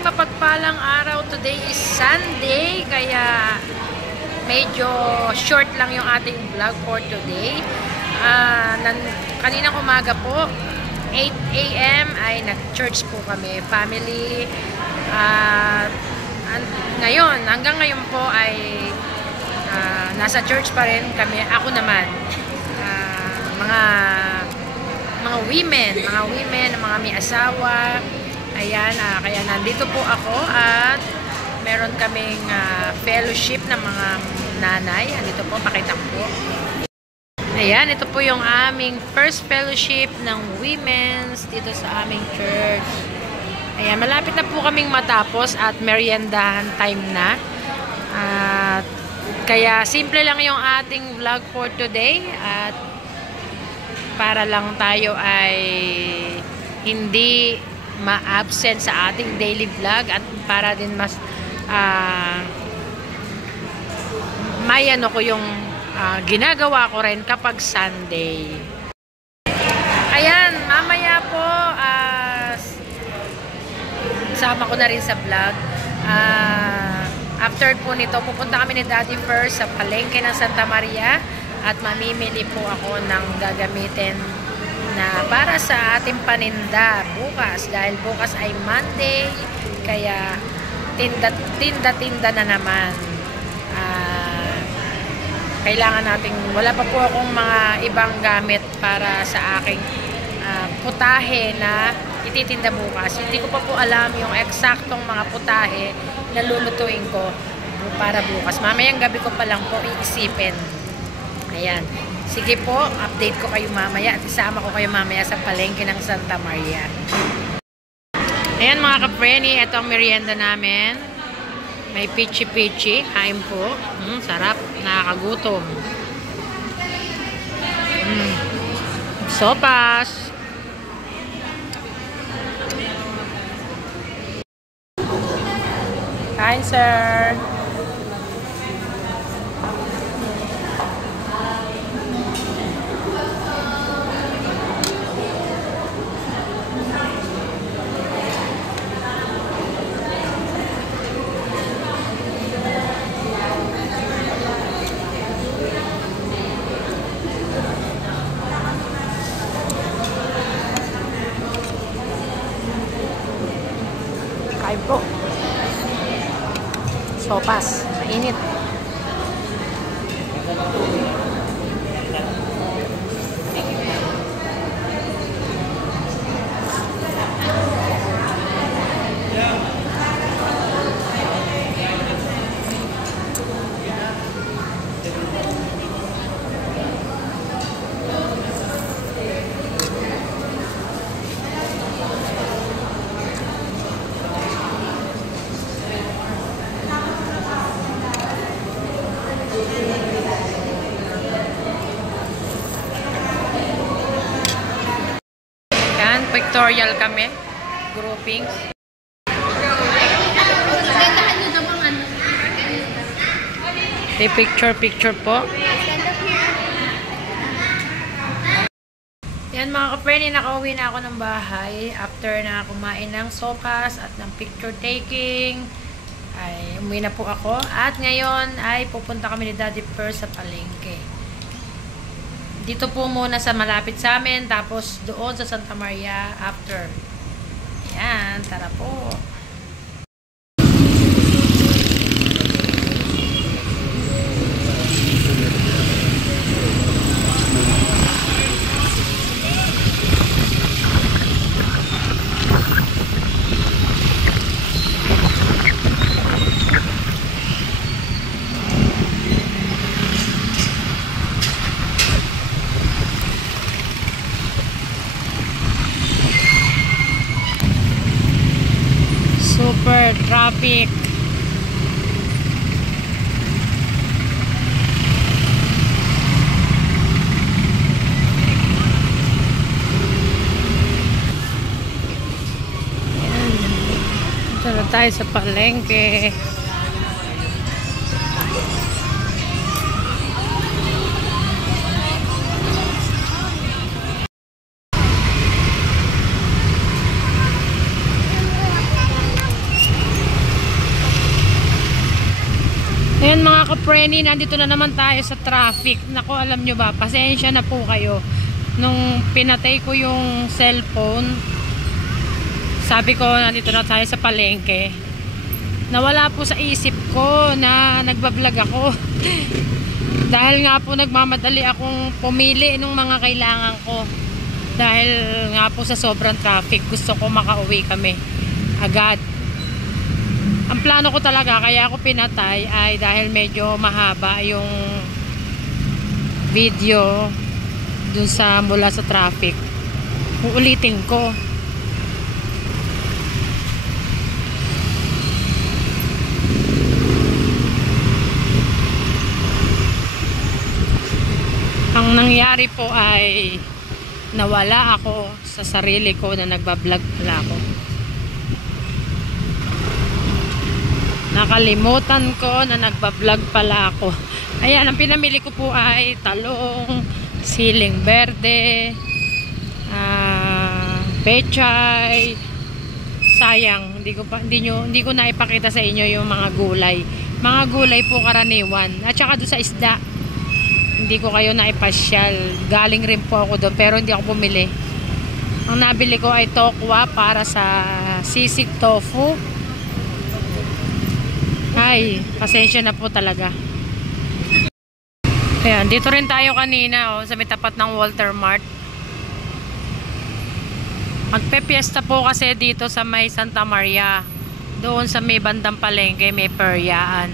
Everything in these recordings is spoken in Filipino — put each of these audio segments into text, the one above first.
mapagpalang araw. Today is Sunday, kaya medyo short lang yung ating vlog for today. Kaninang umaga po, 8 AM ay nag-church po kami, family. Ngayon, hanggang ngayon po ay nasa church pa rin kami. Ako naman, mga women, mga may asawa. Ayan, kaya nandito po ako at meron kaming fellowship ng mga nanay. Andito po, pakita ko po. Ayan, ito po yung aming first fellowship ng women's dito sa aming church. Ayan, malapit na po kaming matapos at meriendahan time na. Kaya simple lang yung ating vlog for today at para lang tayo ay hindi ma-absent sa ating daily vlog at para din mas may ano ko yung ginagawa ko rin kapag Sunday. Ayan, mamaya po sama ko na rin sa vlog. After po nito, pupunta kami ni Daddy first sa palengke ng Santa Maria at mamimili po ako ng gagamitin na para sa ating paninda bukas, dahil bukas ay Monday, kaya tinda na naman. Kailangan nating, wala pa po akong mga ibang gamit para sa aking putahe na ititinda bukas. Hindi ko pa po alam yung eksaktong mga putahe na lulutuin ko para bukas. Mamayang gabi ko pa lang po iisipin. Ayan. Sige po, update ko kayo mamaya at isama ko kayo mamaya sa palengke ng Santa Maria. Ayan mga ka-preni, ito ang merienda namin. May pichi-pichi, kain po. Sarap, nakakagutom. Sopas. Kain, sir. Kain po. Sopas. Mainit. Pictorial kami, groupings. Picture po. Yan mga ka-preni, nakauwi na ako ng bahay after na kumain ng sopas at ng picture taking. Ay umuwi na po ako at ngayon ay pupunta kami ni Daddy first sa palengke. Dito po muna sa malapit sa amin, tapos doon sa Santa Maria after. Ayan, tara po. Super traffic. Ito na tayo sa palengke. Frenny, nandito na naman tayo sa traffic. Naku, alam nyo ba, pasensya na po kayo. Nung pinatay ko yung cellphone, sabi ko, nandito na tayo sa palengke. Nawala po sa isip ko na nagbablog ako. Dahil nga po nagmamadali akong pumili ng mga kailangan ko. Dahil nga po sa sobrang traffic, gusto ko makauwi kami agad. Ang plano ko talaga, kaya ako pinatay ay dahil medyo mahaba yung video dun sa mula sa traffic. Uulitin ko. Ang nangyari po ay nawala ako sa sarili ko na nagbablog pala ako. Nakalimutan ko na nagbablog pala ako. Ayan, ang pinamili ko po ay talong, siling berde, pechay. Sayang, hindi ko na ipakita sa inyo yung mga gulay. Mga gulay po karaniwan. At saka doon sa isda, hindi ko kayo na ipasyal. Galing rin po ako doon pero hindi ako bumili. Ang nabili ko ay tokwa para sa sisig tofu. Ay, pasensya na po talaga. Ayan, dito rin tayo kanina sa may tapat ng Walter Mart. Magpe-fiesta po kasi dito sa may Santa Maria. Doon sa may bandang palengke, may peryaan.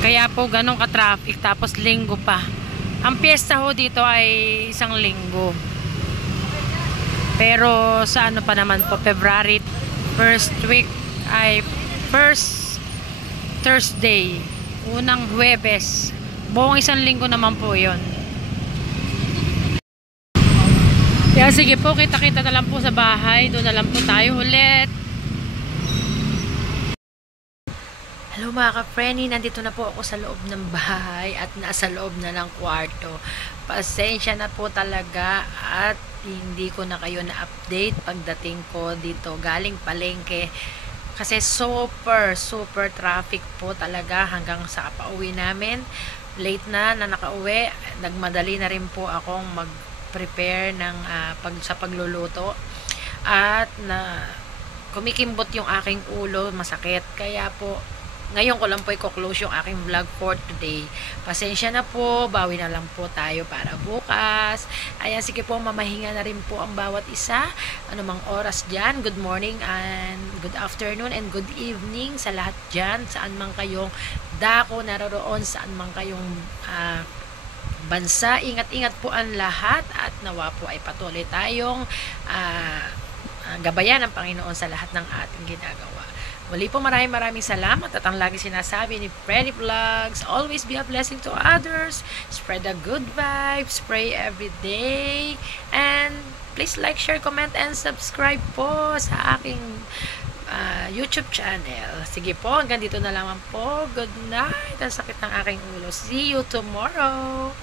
Kaya po ganun ka-traffic, tapos linggo pa. Ang piyesta ho dito ay isang linggo. Pero sa ano pa naman po, February first week ay first Thursday, unang Huwebes. Buong isang linggo naman po yun. Kaya sige po, kita-kita na lang po sa bahay. Doon na lang po tayo ulit. Hello mga ka-Frenny, nandito na po ako sa loob ng bahay at nasa loob na ng kwarto. Pasensya na po talaga at hindi ko na kayo na-update pagdating ko dito galing palengke. Kasi super traffic po talaga hanggang sa pauwi namin. Late na nakauwi. Nagmadali na rin po akong mag-prepare ng, sa pagluluto. At kumikimbot yung aking ulo, masakit. Kaya po, ngayon ko lang po i-close yung aking vlog for today. Pasensya na po, bawi na lang po tayo para bukas. Ayan, sige po, mamahinga na rin po ang bawat isa. Anumang oras dyan, good morning and good afternoon and good evening sa lahat dyan. Saan man kayong dako naroon, saan man kayong bansa. Ingat-ingat po ang lahat at nawa po ay patuloy tayong gabayan ng Panginoon sa lahat ng ating ginagawa. Muli po maraming salamat at ang lagi sinasabi ni Frenny Vlogs, always be a blessing to others, spread the good vibes, pray every day, and please like, share, comment, and subscribe po sa aking YouTube channel. Sige po, hanggang dito na lamang po. Good night. Ang sakit ng aking ulo. See you tomorrow.